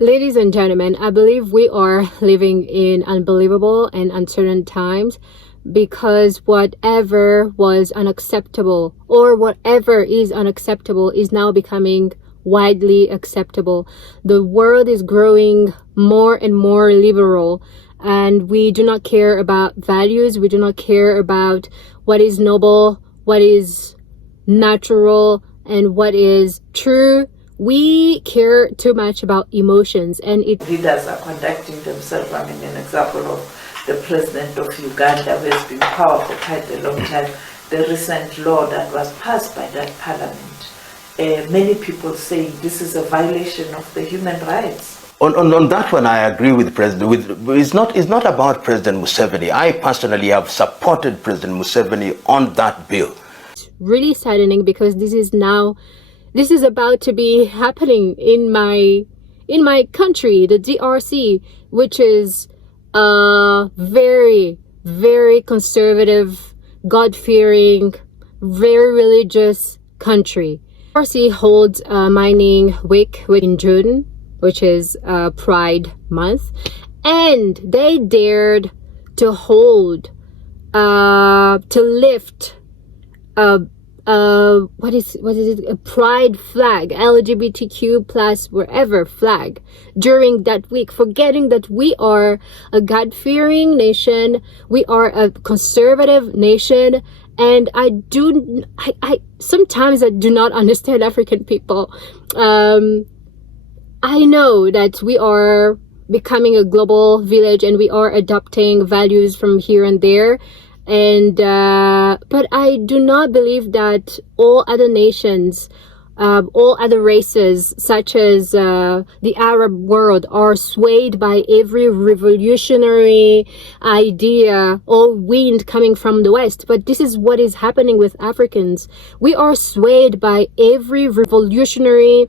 Ladies and gentlemen, I believe we are living in unbelievable and uncertain times because whatever was unacceptable or whatever is unacceptable is now becoming widely acceptable. The world is growing more and more liberal, and we do not care about values. We do not care about what is noble, what is natural, and what is true. We care too much about emotions, and leaders are conducting themselves. I mean, an example of the president of Uganda, who has been in power for quite a long time, the recent law that was passed by that parliament. Many people say this is a violation of the human rights. On that one, I agree with the president. It's not about President Museveni. I personally have supported President Museveni on that bill. It's really saddening because this is about to be happening in my country, the DRC, which is a very, very conservative, God-fearing, very religious country. DRC holds a mining week in June, which is Pride Month, and they dared to hold, to lift what is it, a pride flag, LGBTQ plus wherever flag during that week, forgetting that we are a God-fearing nation, we are a conservative nation. And I sometimes do not understand African people. I know that we are becoming a global village and we are adopting values from here and there. And but I do not believe that all other nations, all other races, such as the Arab world, are swayed by every revolutionary idea or wind coming from the West. But this is what is happening with Africans. We are swayed by every revolutionary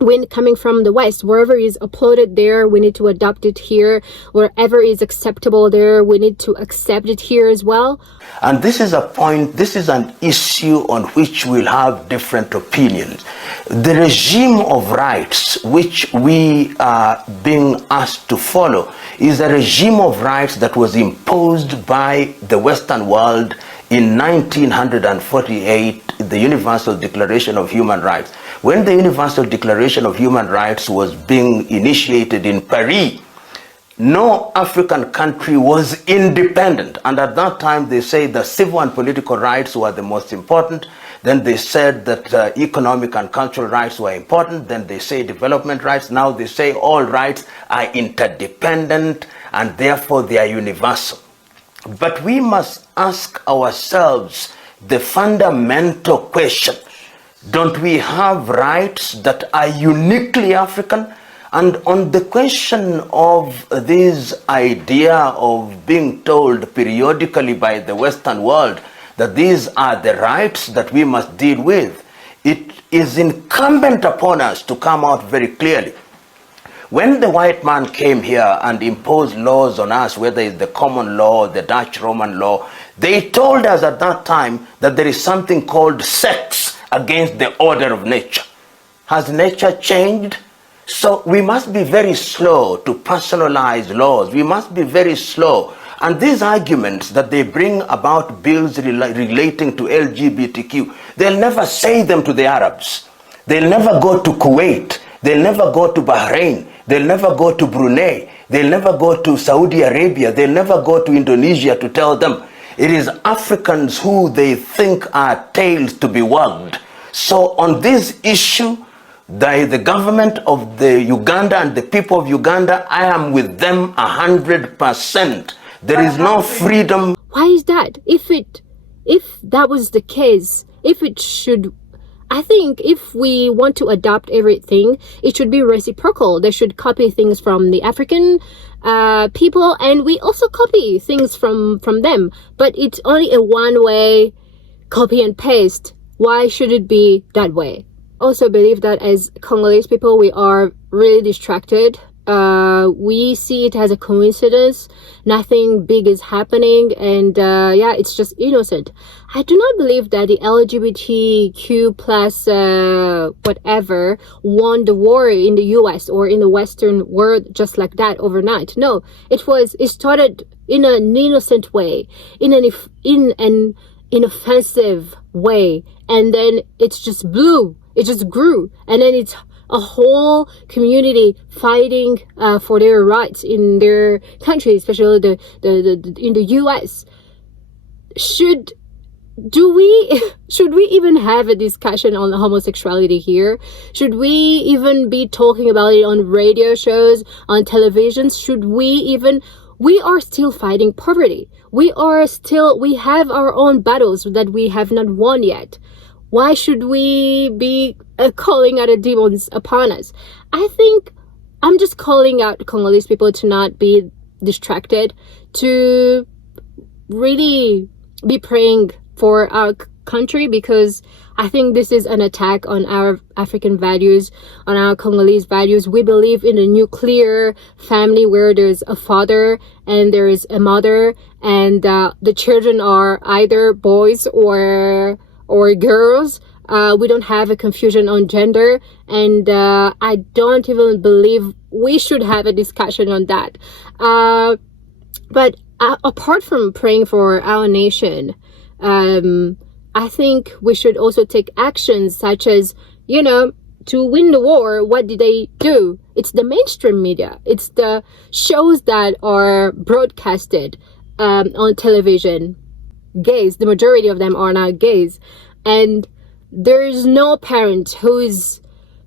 wind coming from the West. Wherever is uploaded there, we need to adopt it here. Wherever is acceptable there, we need to accept it here as well. And this is a point, this is an issue on which we'll have different opinions. The regime of rights which we are being asked to follow is a regime of rights that was imposed by the Western world in 1948, the Universal Declaration of Human Rights. When the Universal Declaration of Human Rights was being initiated in Paris, no African country was independent. And at that time, they say the civil and political rights were the most important. Then they said that economic and cultural rights were important. Then they say development rights. Now they say all rights are interdependent and therefore they are universal. But we must ask ourselves the fundamental question: don't we have rights that are uniquely African? And on the question of this idea of being told periodically by the Western world that these are the rights that we must deal with, it is incumbent upon us to come out very clearly. When the white man came here and imposed laws on us, whether it's the common law or the Dutch Roman law, they told us at that time that there is something called sex against the order of nature. Has nature changed? So we must be very slow to personalize laws. We must be very slow. And these arguments that they bring about bills relating to LGBTQ, they'll never say them to the Arabs. They'll never go to Kuwait. They'll never go to Bahrain. They'll never go to Brunei. They'll never go to Saudi Arabia. They'll never go to Indonesia to tell them. It is Africans who they think are tails to be wagged. So on this issue, the government of the Uganda and the people of Uganda, I am with them 100%. There is no freedom. Why is that? If that was the case, I think if we want to adopt everything, it should be reciprocal. They should copy things from the African people, and we also copy things from them. But it's only a one-way copy and paste. Why should it be that way? Also believe that as Congolese people, we are really distracted. we see it as a coincidence. Nothing big is happening, and yeah, it's just innocent. I do not believe that the LGBTQ plus whatever won the war in the US or in the Western world just like that overnight. No, it started in an innocent way, in an inoffensive way, and then it just grew, and then it's a whole community fighting for their rights in their country, especially in the US. Should we even have a discussion on homosexuality here? Should we even be talking about it on radio shows, on television? We are still fighting poverty. We have our own battles that we have not won yet. Why should we be calling out the demons upon us? I think I'm just calling out Congolese people to not be distracted, to really be praying for our country, because I think this is an attack on our African values, on our Congolese values. We believe in a nuclear family where there's a father and there is a mother, and the children are either boys or girls. We don't have a confusion on gender, and I don't even believe we should have a discussion on that. But apart from praying for our nation, I think we should also take actions such as, to win the war. What did they do? It's the mainstream media. It's the shows that are broadcasted on television. Gays, the majority of them are now gays. And there is no parent who's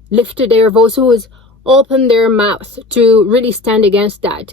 lifted their voice, who has opened their mouth to really stand against that.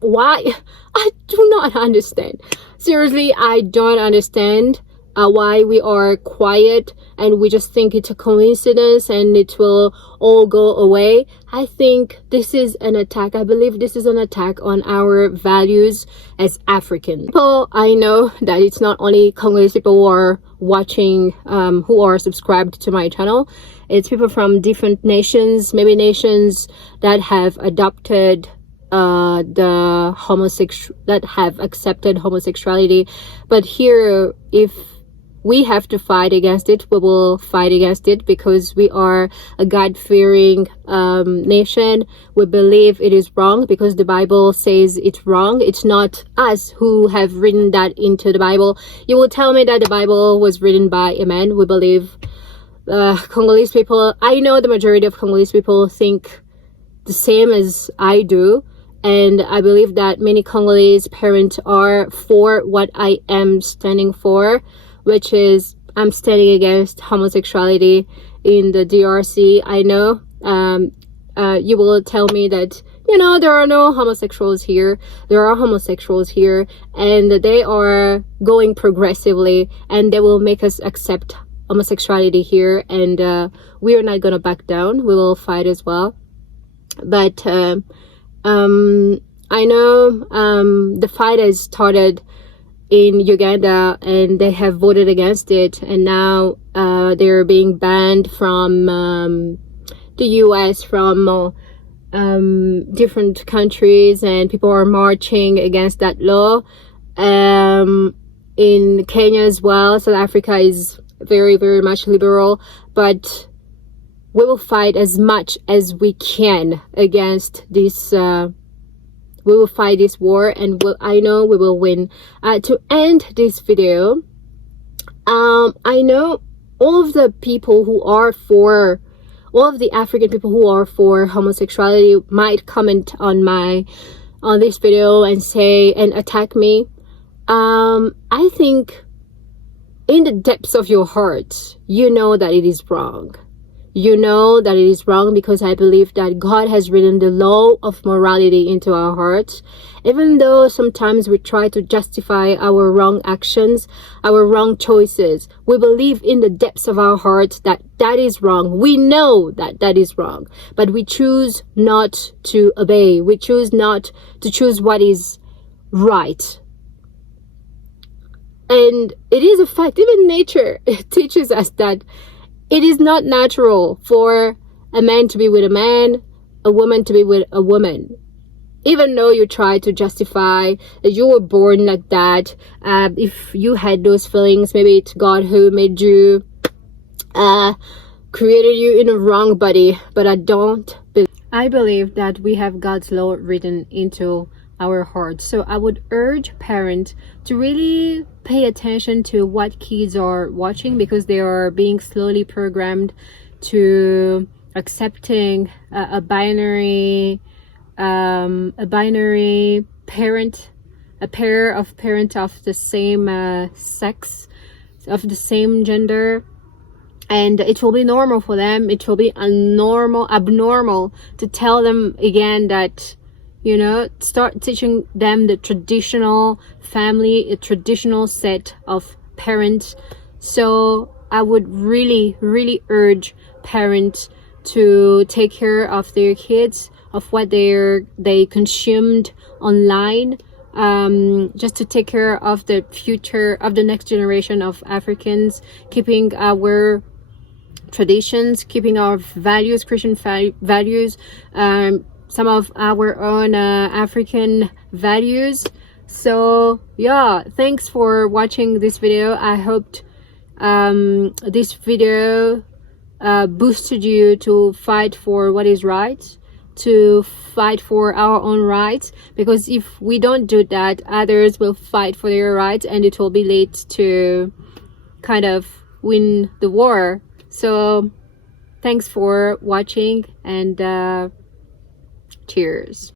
Why? I do not understand. Seriously, I don't understand why we are quiet and we just think it's a coincidence and it will all go away. I think this is an attack. I believe this is an attack on our values as African people. I know that it's not only Congolese people who are watching, who are subscribed to my channel. It's people from different nations, maybe nations that have adopted that have accepted homosexuality. But here, if we have to fight against it, we will fight against it, because we are a God-fearing nation. We believe it is wrong because the Bible says it's wrong. It's not us who have written that into the Bible. You will tell me that the Bible was written by a man. We believe Congolese people, I know the majority of Congolese people think the same as I do. And I believe that many Congolese parents are for what I am standing for, which is I'm standing against homosexuality in the DRC. I know you will tell me that, there are no homosexuals here. There are homosexuals here, and they are going progressively, and they will make us accept homosexuality here, and we are not going to back down. We will fight as well. But I know the fight has started in Uganda, and they have voted against it, and now they're being banned from the US, from different countries, and people are marching against that law. In Kenya as well. South Africa is very, very much liberal, but we will fight as much as we can against this. We will fight this war, and I know we will win. To end this video, I know all of the people who are for, all of the African people who are for homosexuality might comment on this video and say and attack me. I think in the depths of your heart, you know that it is wrong. You know that it is wrong, because I believe that God has written the law of morality into our hearts. Even though sometimes we try to justify our wrong actions, our wrong choices, we believe in the depths of our hearts that that is wrong. We know that that is wrong, but we choose not to obey. We choose not to choose what is right. And it is a fact. Even nature teaches us that it is not natural for a man to be with a man, a woman to be with a woman, even though you try to justify that you were born like that. If you had those feelings, maybe it's God who made you, created you in a wrong body. But I believe that we have God's law written into our hearts. So I would urge parents to really pay attention to what kids are watching, because they are being slowly programmed to accepting a binary parent, a pair of parents of the same sex, of the same gender. And it will be normal for them. It will be abnormal to tell them again that, start teaching them the traditional family, a traditional set of parents. So I would really, really urge parents to take care of their kids, of what they consumed online, just to take care of the future of the next generation of Africans, keeping our traditions, keeping our values, Christian values, some of our own African values. So yeah, thanks for watching this video. I hoped this video boosted you to fight for what is right, to fight for our own rights, because if we don't do that, others will fight for their rights and it will be late to kind of win the war. So thanks for watching, and cheers.